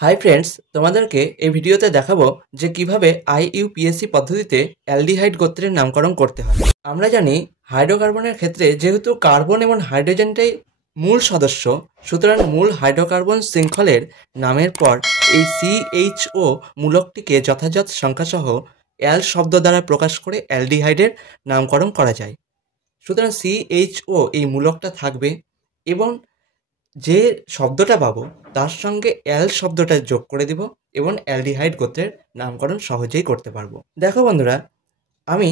Hi friends, তোমাদেরকে এই ভিডিওতে দেখাবো যে কিভাবে আইইউপিএসি পদ্ধতিতে অ্যালডিহাইড গোত্রের নামকরণ করতে হয়। আমরা জানি হাইড্রোকার্বনের ক্ষেত্রে যেহেতু কার্বন এবং হাইড্রোজেনটাই মূল সদস্য, সুতরাং মূল হাইড্রোকার্বন শৃঙ্খলের নামের পর এই সিএইচও মূলকটিকে যথাযথ সংখ্যাসহ অ্যাল শব্দ দ্বারা প্রকাশ করে অ্যালডিহাইডের নামকরণ করা যায়। সুতরাং সিএইচও এই মূলকটা থাকবে এবং যে শব্দটা পাবো তার সঙ্গে অ্যাল শব্দটা যোগ করে দিব এবং অ্যালডিহাইড গোত্রের নামকরণ সহজেই করতে পারবো। দেখো বন্ধুরা, আমি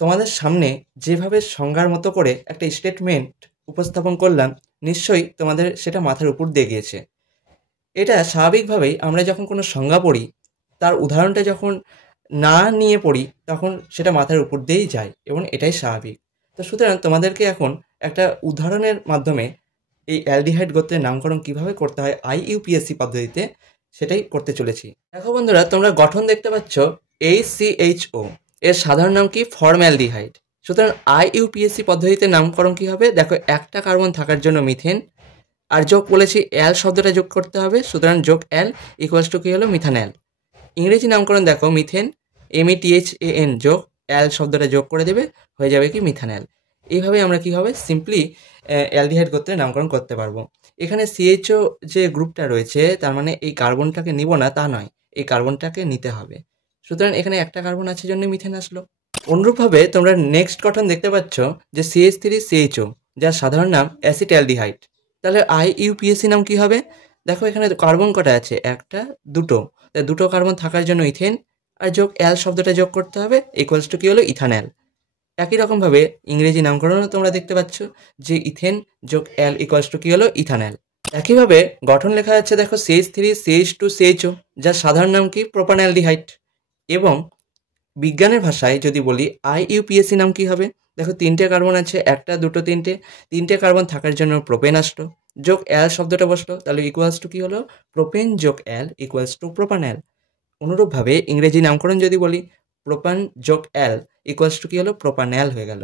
তোমাদের সামনে যেভাবে সংজ্ঞার মতো করে একটা স্টেটমেন্ট উপস্থাপন করলাম, নিশ্চয়ই তোমাদের সেটা মাথার উপর দিয়ে গিয়েছে। এটা স্বাভাবিকভাবেই আমরা যখন কোনো সংজ্ঞা পড়ি, তার উদাহরণটা যখন না নিয়ে পড়ি তখন সেটা মাথার উপর দিয়েই যায় এবং এটাই স্বাভাবিক। তো সুতরাং তোমাদেরকে এখন একটা উদাহরণের মাধ্যমে এই অ্যালডিহাইড গোত্রের নামকরণ কিভাবে করতে হয় আইইউপিএসসি পদ্ধতিতে সেটাই করতে চলেছি। দেখো বন্ধুরা, তোমরা গঠন দেখতে পাচ্ছ HCHO, এর সাধারণ নাম কি? ফর্ম্যালডিহাইড। সুতরাং আইইউপিএসসি পদ্ধতিতে নামকরণ কি হবে? দেখো, একটা কার্বন থাকার জন্য মিথেন, আর যোগ বলেছি অ্যাল শব্দটা যোগ করতে হবে, সুতরাং যোগ অ্যাল ইকুয়ালস টু কি হলো? মিথানল। ইংরেজি নামকরণ দেখো, মিথেন METHAN যোগ অ্যাল শব্দটা যোগ করে দেবে, হয়ে যাবে কি? মিথানল। এইভাবে আমরা কি হবে? সিম্পলি অ্যালডিহাইড গোত্রের নামকরণ করতে পারবো। এখানে সিএইচও যে গ্রুপটা রয়েছে, তার মানে এই কার্বনটাকে নিব না তা নয়, এই কার্বনটাকে নিতে হবে। সুতরাং এখানে একটা কার্বন আছে জন্য মিথেন আসলো। অনুরূপভাবে তোমরা নেক্সট গঠন দেখতে পাচ্ছ যে CH3CHO, যার সাধারণ নাম অ্যাসিটালডিহাইড। তাহলে আইইউপিএসি নাম কি হবে? দেখো এখানে কার্বন কটা আছে? একটা, দুটো। তাই দুটো কার্বন থাকার জন্য ইথেন, আর যোগ অ্যাল শব্দটা যোগ করতে হবে, ইকুয়ালস টু কি হলো? ইথানল। একই রকমভাবে ইংরেজি নামকরণও তোমরা দেখতে পাচ্ছ যে ইথেন যোগ অ্যাল ইকুয়ালস টু কি হলো? ইথানল। একইভাবে গঠন লেখা যাচ্ছে দেখো CH3CH2CHO, যার সাধারণ নাম কি? প্রোপানঅ্যালডিহাইড। এবং বিজ্ঞানের ভাষায় যদি বলি আইইউপিএসি নাম কি হবে? দেখো তিনটে কার্বন আছে, একটা, দুটো, তিনটে কার্বন থাকার জন্য প্রোপেন আসলো, যোগ অ্যাল শব্দটা বসলো, তাহলে ইকুয়ালস টু কি হলো? প্রোপেন যোগ অ্যাল ইকুয়ালস টু প্রোপানঅ্যাল। অনুরূপভাবে ইংরেজি নামকরণ যদি বলি প্রোপান যোগ অ্যাল ইকুয়ালস টু কি হলো? প্রোপানঅ্যাল হয়ে গেল।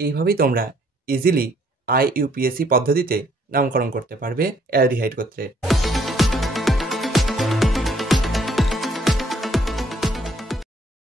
এইভাবেই তোমরা ইজিলি আইইউপিএসি পদ্ধতিতে নামকরণ করতে পারবে অ্যালডিহাইড গোত্রের।